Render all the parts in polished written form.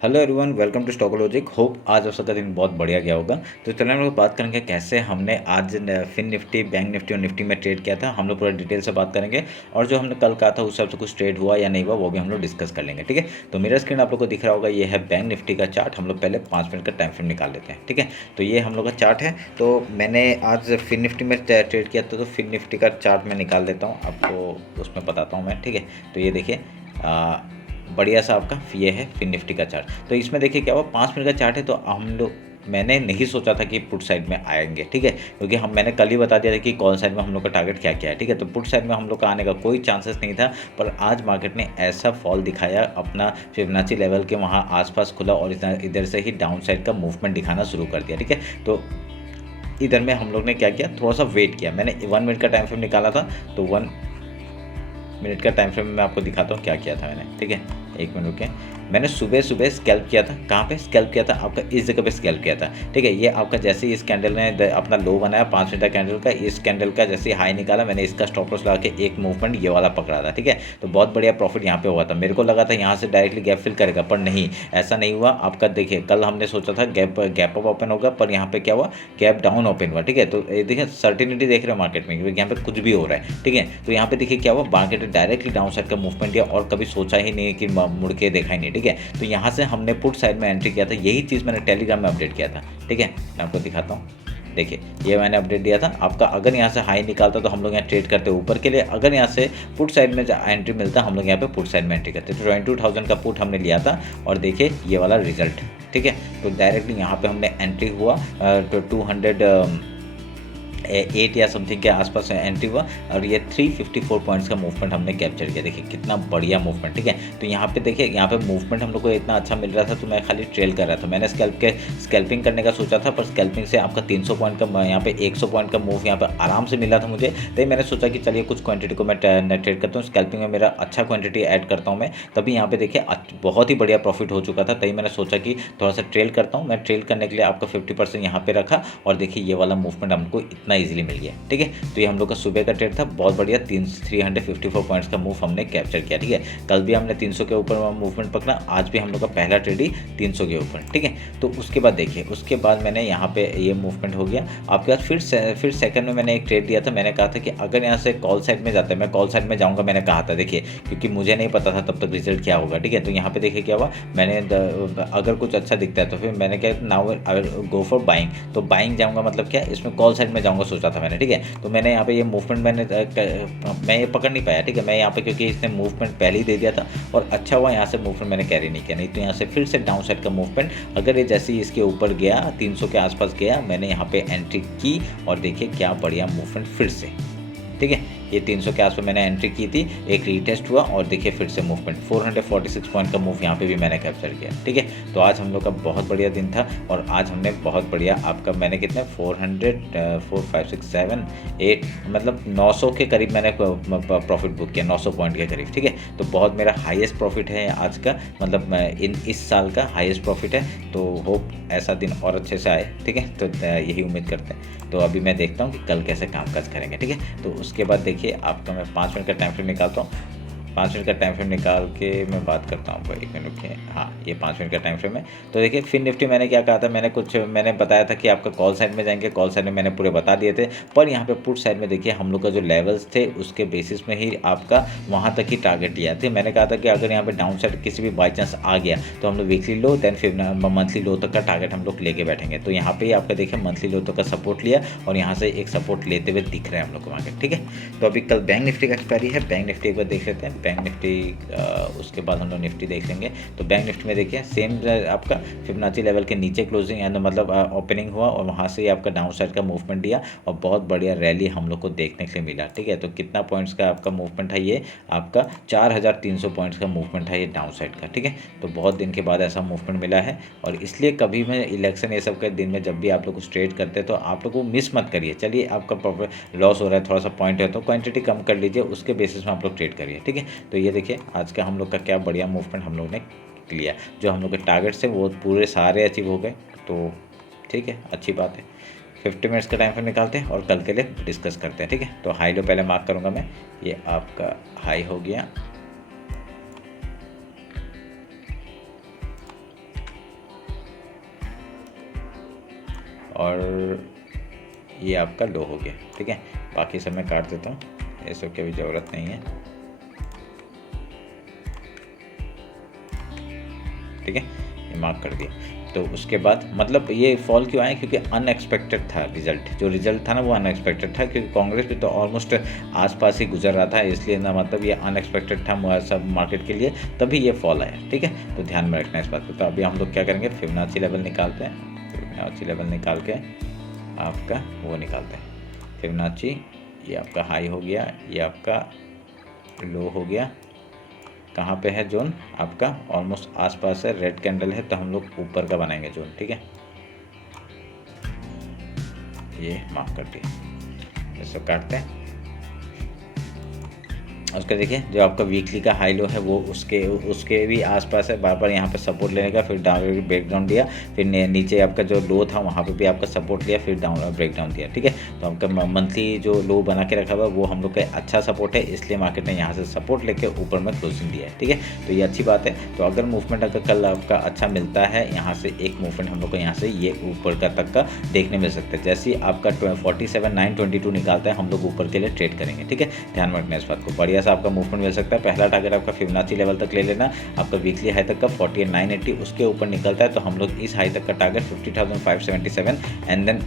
Hello everyone, welcome to Stockologic. Hope आज आप सबका दिन बहुत बढ़िया गया होगा। तो चलिए हम लोग बात करेंगे कैसे हमने आज फिन निफ्टी, बैंक निफ्टी और निफ्टी में ट्रेड किया था। हम लोग पूरा डिटेल से बात करेंगे और जो हमने कल कहा था उस हिसाब से कुछ ट्रेड हुआ या नहीं हुआ वो भी हम लोग डिस्कस कर लेंगे। ठीक है, तो मेरा स्क्रीन आप लोग को दिख रहा होगा, ये है बैंक निफ्टी का चार्ट। हम लोग पहले 5 मिनट का टाइम फ्रेम निकाल लेते हैं। ठीक है, तो ये हम लोग का चार्ट है। तो मैंने आज फिन निफ्टी में ट्रेड किया था, तो फिन निफ्टी का चार्ट मैं निकाल देता हूँ, आपको उसमें बताता हूँ मैं। ठीक है, तो ये देखिए बढ़िया सा आपका ये है फिन निफ्टी का चार्ट। तो इसमें देखिए क्या हुआ, 5 मिनट का चार्ट है। तो हम लोग मैंने नहीं सोचा था कि पुट साइड में आएंगे। ठीक है, क्योंकि मैंने कल ही बता दिया था कि कॉल साइड में हम लोग का टारगेट क्या क्या है। ठीक है, तो पुट साइड में हम लोग का आने का कोई चांसेस नहीं था, पर आज मार्केट ने ऐसा फॉल दिखाया, अपना फिबोनाची लेवल के वहाँ आसपास खुला और इधर से ही डाउन साइड का मूवमेंट दिखाना शुरू कर दिया। ठीक है, तो इधर में हम लोग ने क्या किया, थोड़ा सा वेट किया। मैंने 1 मिनट का टाइम फ्रेम निकाला था, तो 1 मिनट का टाइम फ्रेम में आपको दिखाता हूँ क्या किया था मैंने। ठीक है, 1 मिनट रुके। मैंने सुबह सुबह स्कैल्प किया था। कहाँ पे स्कैल्प किया था? आपका इस जगह पे स्कैल्प किया था। ठीक है, ये आपका जैसे ही इस कैंडल ने अपना लो बनाया 5 मिनट का कैंडल का, इस कैंडल का जैसे हाई निकाला, मैंने इसका स्टॉप लॉस लगा के एक मूवमेंट ये वाला पकड़ा था। ठीक है, तो बहुत बढ़िया प्रॉफिट यहाँ पे हुआ था। मेरे को लगा था यहाँ से डायरेक्टली गैप फिल करेगा, पर नहीं, ऐसा नहीं हुआ। आपका देखिए कल हमने सोचा था गैप अप ओपन होगा, पर यहाँ पे क्या हुआ, गैप डाउन ओपन हुआ। ठीक है, तो ये देखिए सर्टिनिटी देख रहे हो मार्केट में, यहाँ पे कुछ भी हो रहा है। ठीक है, तो यहाँ पे देखिए क्या हुआ, मार्केट डायरेक्टली डाउन साइड का मूवमेंट किया और कभी सोचा ही नहीं कि मुड़ के देखा ही नहीं। ठीक है, तो यहाँ से हमने पुट साइड में एंट्री किया था। यही चीज़ मैंने टेलीग्राम में अपडेट किया था। ठीक है, मैं आपको दिखाता हूँ। देखिए ये मैंने अपडेट दिया था आपका, अगर यहाँ से हाई निकालता तो हम लोग यहाँ ट्रेड करते ऊपर के लिए, अगर यहाँ से पुट साइड में एंट्री मिलता हम लोग यहाँ पे पुट साइड में एंट्री करते। तो 22,000 का पुट हमने लिया था और देखिए ये वाला रिजल्ट। ठीक है, तो डायरेक्टली यहाँ पे हमने एंट्री हुआ, तो 208 या समथिंग के आसपास एंट्री हुआ और ये 354 पॉइंट्स का मूवमेंट हमने कैप्चर किया। देखिए कितना बढ़िया मूवमेंट। ठीक है, तो यहाँ पे देखिए, यहाँ पे मूवमेंट हम लोग को इतना अच्छा मिल रहा था, तो मैं खाली ट्रेल कर रहा था। मैंने स्कैल्पिंग करने का सोचा था, पर स्कैल्पिंग से आपका 300 पॉइंट का, यहाँ पे 100 पॉइंट का मूव यहाँ पे आराम से मिला था मुझे। तो मैंने सोचा कि चलिए कुछ क्वान्टिटी को मैं ट्रेड करता हूँ, स्कैल्पिंग में मेरा अच्छा क्वान्टिटी ऐड करता हूँ मैं। तभी यहाँ पे देखिए बहुत ही बढ़िया प्रॉफिट हो चुका था। तभी मैंने सोचा कि थोड़ा सा ट्रेल करता हूँ। मैं ट्रेल करने के लिए आपका 50% यहाँ पे रखा और देखिए ये वाला मूवमेंट हमको इतना ईजिली मिल गया। ठीक है, तो ये हम लोग का सुबह का ट्रेड था, बहुत बढ़िया 354 पॉइंट्स का मूव हमने कैप्चर किया। ठीक है, कल भी हमने 300 के ऊपर मूवमेंट पकड़ा, आज भी हम लोग का पहला ट्रेड ही 300 के ऊपर। ठीक है, तो उसके बाद देखिए, उसके बाद मैंने यहाँ पे ये मूवमेंट हो गया आपके पास। फिर सेकंड में मैंने एक ट्रेड दिया था। मैंने कहा था कि अगर यहाँ से कॉल साइड में जाता है, मैं कॉल साइड में जाऊँगा, मैंने कहा था। देखिए क्योंकि मुझे नहीं पता था तब तक रिजल्ट क्या होगा। ठीक है, तो यहाँ पे देखिए क्या हुआ, मैंने अगर कुछ अच्छा दिखता है तो फिर मैंने क्या, नाउ अगर गो फॉर बाइंग, तो बाइंग जाऊँगा मतलब क्या, इसमें कॉल साइड में जाऊँगा सोचा था मैंने। ठीक है, तो मैंने यहाँ पे ये मूवमेंट मैं ये पकड़ नहीं पाया। ठीक है, मैं यहाँ पे क्योंकि इसने मूवमेंट पहले ही दे दिया था और अच्छा हुआ यहाँ से मूवमेंट मैंने कैरी नहीं किया, नहीं तो यहाँ से फिर से डाउन साइड का मूवमेंट, अगर ये जैसे ही इसके ऊपर गया 300 के आसपास गया, मैंने यहाँ पे एंट्री की और देखिए क्या बढ़िया मूवमेंट फिर से। ठीक है, ये 300 के आसपास मैंने एंट्री की थी, एक रीटेस्ट हुआ और देखिए फिर से मूवमेंट 446 पॉइंट का मूव यहाँ पे भी मैंने कैप्चर किया। ठीक है, तो आज हम लोग का बहुत बढ़िया दिन था और आज हमने बहुत बढ़िया आपका, मैंने कितने 400 4 5 6 7 8 मतलब 900 के करीब मैंने प्रॉफिट बुक किया, 900 पॉइंट के करीब। ठीक है, तो बहुत मेरा हाईएस्ट प्रॉफिट है आज का, मतलब इस साल का हाईएस्ट प्रॉफिट है। तो होप ऐसा दिन और अच्छे से आए। ठीक है, तो यही उम्मीद करते हैं। तो अभी मैं देखता हूँ कि कल कैसे कामकाज करेंगे। ठीक है, तो उसके बाद देखिए आपका मैं 5 मिनट का टाइम फ्रेम निकालता हूँ। 5 मिनट का टाइम फ्रेम निकाल के मैं बात करता हूँ। 1 मिनट रुकिए, हाँ ये 5 मिनट का टाइम फ्रेम है। तो देखिए फिन निफ्टी मैंने क्या कहा था, मैंने बताया था कि आपका कॉल साइड में जाएंगे, कॉल साइड में मैंने पूरे बता दिए थे। पर यहाँ पे पुट साइड में देखिए हम लोग का जो लेवल्स थे उसके बेसिस में ही आपका वहाँ तक ही टारगेट लिया थे। मैंने कहा था कि अगर यहाँ पे डाउन साइड किसी भी बाई चांस आ गया तो हम लोग वीकली लो, देन फिर मंथली लो तक का टारगेट हम लोग लेके बैठेंगे। तो यहाँ पे आपका देखिए मंथली लो तक का सपोर्ट लिया और यहाँ से एक सपोर्ट लेते हुए दिख रहे हैं हम लोग को मार्केट। ठीक है, तो अभी कल बैंक निफ्टी का एक्सपायरी है, बैंक निफ्टी एक बार देख लेते हैं। बैंक निफ्टी उसके बाद हम लोग निफ्टी देख लेंगे। तो बैंक निफ्टी में देखिए सेम आपका फिबोनाची लेवल के नीचे क्लोजिंग यानी मतलब ओपनिंग हुआ और वहाँ से आपका डाउन साइड का मूवमेंट दिया और बहुत बढ़िया रैली हम लोग को देखने के लिए मिला। ठीक है, तो कितना पॉइंट्स का आपका मूवमेंट है, ये आपका 4,300 पॉइंट्स का मूवमेंट है ये डाउन साइड का। ठीक है, तो बहुत दिन के बाद ऐसा मूवमेंट मिला है और इसलिए कभी मैं इलेक्शन ये सब के दिन में जब भी आप लोग ट्रेड करते हैं तो आप लोग को मिस मत करिए। चलिए आपका प्रॉफिट लॉस हो रहा है, थोड़ा सा पॉइंट है तो क्वांटिटी कम कर लीजिए, उसके बेसिस में आप लोग ट्रेड करिए। ठीक है, तो ये देखिए आज का हम लोग का क्या बढ़िया मूवमेंट हम लोग ने लिया, जो हम लोग के टारगेट्स थे वो पूरे सारे अचीव हो गए। तो ठीक है, अच्छी बात है। 50 मिनट्स का टाइम फ्रेम निकालते हैं और कल के लिए डिस्कस करते हैं। ठीक है, तो हाई लो पहले मार्क करूँगा मैं, ये आपका हाई हो गया और ये आपका लो हो गया। ठीक है, बाकी सब मैं काट देता हूँ, ये सब की भी ज़रूरत नहीं है। ठीक है, ये मार्क कर दिया। तो उसके बाद मतलब ये फॉल क्यों आया, क्योंकि अनएक्सपेक्टेड था रिजल्ट, जो रिजल्ट था ना वो अनएक्सपेक्टेड था, क्योंकि कांग्रेस भी तो ऑलमोस्ट आसपास ही गुजर रहा था, इसलिए ना मतलब ये अनएक्सपेक्टेड था सब मार्केट के लिए, तभी ये फॉल आया। ठीक है, तो ध्यान में रखना इस बात को। तो अभी हम लोग क्या करेंगे, फिबोनाची लेवल निकालते हैं। फिबोनाची लेवल निकाल के आपका वो निकालते हैं, फिबोनाची, ये आपका हाई हो गया, ये आपका लो हो गया। कहाँ पे है जोन आपका, ऑलमोस्ट आसपास है, रेड कैंडल है, तो हम लोग ऊपर का बनाएंगे जोन। ठीक है, ये मार्क कर दिया, इसको काटते हैं। उसका देखिए जो आपका वीकली का हाई लो है वो उसके भी आसपास है, बार बार यहाँ पे सपोर्ट लेने का, फिर डाउन ब्रेकडाउन दिया, फिर नीचे आपका जो लो था वहाँ पे भी आपका सपोर्ट लिया, फिर डाउन ब्रेकडाउन दिया। ठीक है, तो आपका मंथली जो लो बना के रखा हुआ है वो हम लोग का अच्छा सपोर्ट है, इसलिए मार्केट ने यहाँ से सपोर्ट लेके ऊपर में क्लोजिंग दिया है। ठीक है, तो ये अच्छी बात है। तो अगर मूवमेंट अगर कल आपका अच्छा मिलता है, यहाँ से एक मूवमेंट हम लोग को यहाँ से ये ऊपर का तक का देखने मिल सकता है। जैसे ही आपका 47,922 निकालता है हम लोग ऊपर के लिए ट्रेड करेंगे। ठीक है, ध्यान में रखना इस बात को। बढ़िया आपका मूवमेंट मिल सकता है। पहला टारगेट आपका फिबोनाची लेवल तक ले लेना, आपका वीकली हाई तक का 48,980, उसके ऊपर निकलता है तो हम लोग इस हाई तक का टारगेट 50,577 एंड देन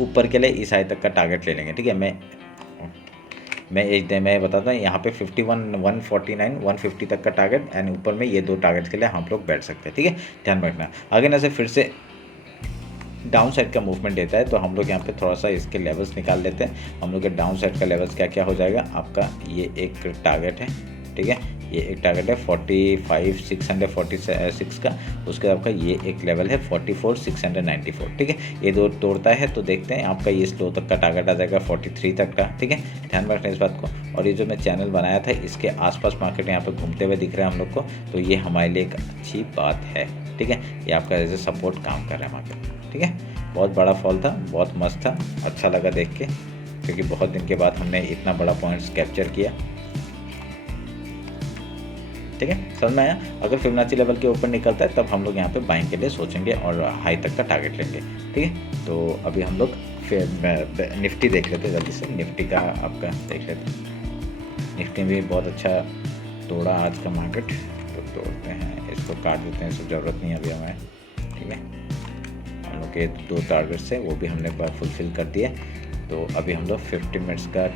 ऊपर के लिए इस हाई तक का टारगेट ले लेंगे। ठीक है, मैं बताता हूँ यहाँ पे 51, 149, 150 तक का टारगेट एंड ऊपर में ये दो टारगेट के लिए हम लोग बैठ सकते हैं। ठीक है, ध्यान में रखना। आगे ना से फिर से डाउन साइड का मूवमेंट देता है तो हम लोग यहाँ पे थोड़ा सा इसके लेवल्स निकाल लेते हैं। हम लोग के डाउन साइड का लेवल्स क्या क्या हो जाएगा, आपका ये एक टारगेट है। ठीक है, ये एक टारगेट है 45,646 का, उसके आपका ये एक लेवल है 44,694। ठीक है, ये दो तोड़ता है तो देखते हैं आपका ये स्लो तक का टारगेट आ जाएगा 43 तक का। ठीक है, ध्यान में रखना इस बात को। और ये जो मैं चैनल बनाया था इसके आसपास मार्केट यहाँ पे घूमते हुए दिख रहा है हम लोग को, तो ये हमारे लिए एक अच्छी बात है। ठीक है, ये आपका एज ए सपोर्ट काम कर रहा है मार्केट। ठीक है, बहुत बड़ा फॉल था, बहुत मस्त था, अच्छा लगा देख के, क्योंकि बहुत दिन के बाद हमने इतना बड़ा पॉइंट्स कैप्चर किया। ठीक है, समझ में आया। अगर फिबोनाची लेवल के ऊपर निकलता है तब हम लोग यहाँ पे बाइंग के लिए सोचेंगे और हाई तक का टारगेट लेंगे। ठीक है, तो अभी हम लोग फिर निफ्टी देख लेते हैं जल्दी से। निफ्टी का आपका देख लेते हैं, निफ्टी भी बहुत अच्छा तोड़ा आज का मार्केट, तो तोड़ते हैं, इसको काट देते हैं, इसको ज़रूरत नहीं है अभी हमें। ठीक है, हम लोग के दो टारगेट्स है वो भी हमने फुलफिल कर दिए। तो अभी हम लोग 50 मिनट्स का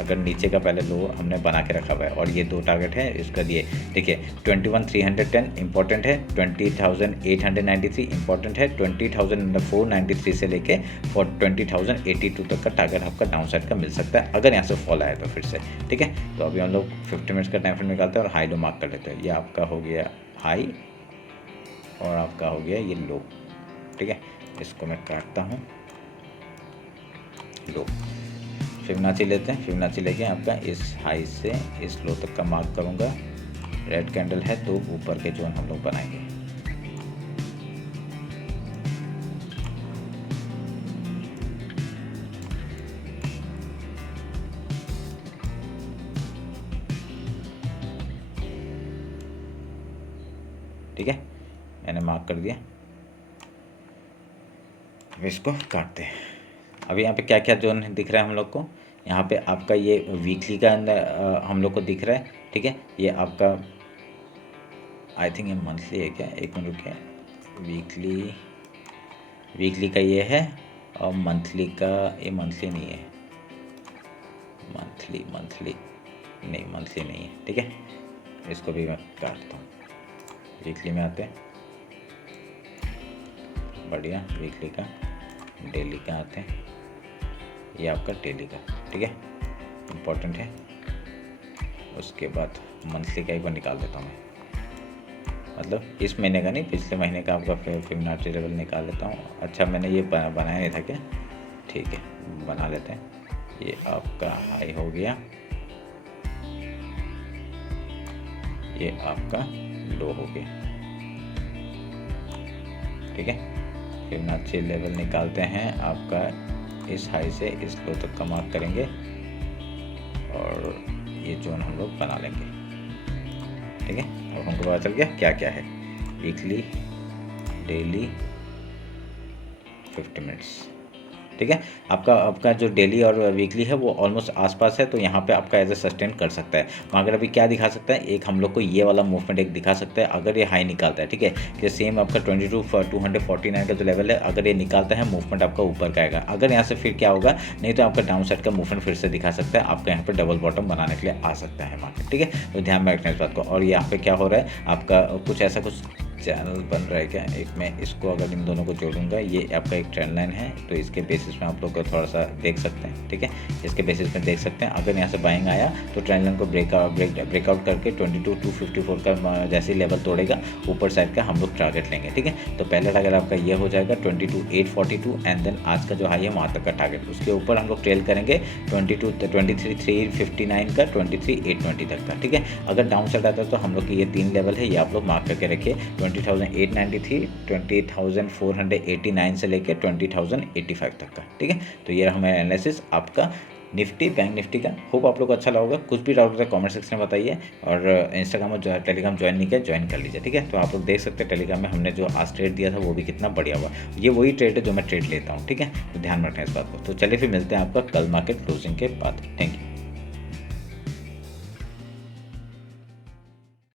अगर नीचे का पहले लो हमने बना के रखा हुआ है और ये दो टारगेट है इसका दिए। देखिए 21,310 इंपॉर्टेंट है, 20,893 इंपॉर्टेंट है, 20,493 से लेके 20,082 तक का टारगेट आपका डाउन साइड का मिल सकता है अगर यहाँ से फॉल आए तो फिर से। ठीक है, तो अभी हम लोग 50 मिनट्स का टाइम फ्रेम निकालते हैं और हाई लो मार्क कर लेते हैं। ये आपका हो गया हाई और आपका हो गया ये लो। ठीक है, इसको मैं काटता हूँ, लो। फिबोनाची लेते हैं, फिबोनाची लेके आपका इस हाई से इस लो तक का मार्क करूँगा। रेड कैंडल है तो ऊपर के जोन हम लोग बनाएंगे। ठीक है, मैंने मार्क कर दिया, इसको काटते हैं। अभी यहाँ पे क्या क्या जोन दिख रहा है हम लोग को, यहाँ पे आपका ये वीकली का हम लोग को दिख रहा है। ठीक है, ये आपका आई थिंक ये मंथली है क्या, एक मिनट रुकिए, वीकली का ये है और मंथली का ये मंथली नहीं है, मंथली नहीं है। ठीक है, इसको भी मैं काटता हूँ। वीकली में आते हैं, बढ़िया, वीकली का, डेली का आते हैं, ये आपका डेली का। ठीक है, इम्पोर्टेंट है। उसके बाद मंथली का एक बार निकाल देता हूँ मैं, मतलब इस महीने का नहीं, पिछले महीने का आपका फिबोनाची लेवल निकाल लेता हूँ। अच्छा मैंने ये बनाया नहीं था क्या, ठीक है बना लेते हैं। ये आपका हाई हो गया, ये आपका लो हो गया। ठीक है, फिबोनाची लेवल निकालते हैं, आपका इस हाई से इस लो तक का मार्क करेंगे और ये जोन हम लोग बना लेंगे। ठीक है, अब हमको पता चल गया क्या क्या है, वीकली, डेली, 50 मिनट्स। ठीक है, आपका आपका जो डेली और वीकली है वो ऑलमोस्ट आसपास है, तो यहाँ पे आपका एज ए सस्टेन कर सकता है। मगर अभी क्या दिखा सकता है, एक हम लोग को ये वाला मूवमेंट एक दिखा सकता है अगर ये हाई निकालता है। ठीक है, कि सेम आपका 22,249 का जो लेवल है, अगर ये निकालता है मूवमेंट आपका ऊपर का आएगा। अगर यहाँ से फिर क्या होगा, नहीं तो आपका डाउन साइड का मूवमेंट फिर से दिखा सकता है, आपका यहाँ पर डबल बॉटम बनाने के लिए आ सकता है मार्केट। ठीक है, तो ध्यान में रखना इस बात को। और यहाँ पे क्या हो रहा है, आपका कुछ ऐसा कुछ चैनल बन रहा है क्या, एक मैं इसको अगर इन दोनों को जोड़ूंगा, ये आपका एक ट्रेंड लाइन है, तो इसके बेसिस में आप लोग को थोड़ा सा देख सकते हैं। ठीक है, इसके बेसिस में देख सकते हैं, अगर यहाँ से बाइंग आया तो ट्रेंड लाइन को ब्रेकआउट करके 22,254 का जैसे लेवल तोड़ेगा, ऊपर साइड का हम लोग टारगेट लेंगे। ठीक है, तो पहला टारगेट आपका ये हो जाएगा 22,842 एंड देन आज का जो हाई है वहाँ तक का टारगेट। उसके ऊपर हम लोग ट्रेल करेंगे 23,359 का 23,820 तक का। ठीक है, अगर डाउन साइड आता है तो हम लोग की ये 3 लेवल है, ये आप लोग मार्क करके रखिए, 20,893, 20,489 से लेकर 20,085 तक का। ठीक है, तो ये हमारा एनालिसिस आपका निफ्टी बैंक निफ्टी का। होप आप लोग को अच्छा लगा होगा। कुछ भी डाउट होता है कमेंट सेक्शन में बताइए, और इंस्टाग्राम और टेलीग्राम ज्वाइन नहीं किया, ज्वाइन कर लीजिए। ठीक है, तो आप लोग देख सकते हैं टेलीग्राम में हमने जो आज ट्रेड दिया था वो भी कितना बढ़िया हुआ। ये वही ट्रेड है जो मैं ट्रेड लेता हूँ। ठीक है, तो ध्यान रखें इस बात को। तो चलिए फिर मिलते हैं आपका कल मार्केट क्लोजिंग के बाद। Thank you.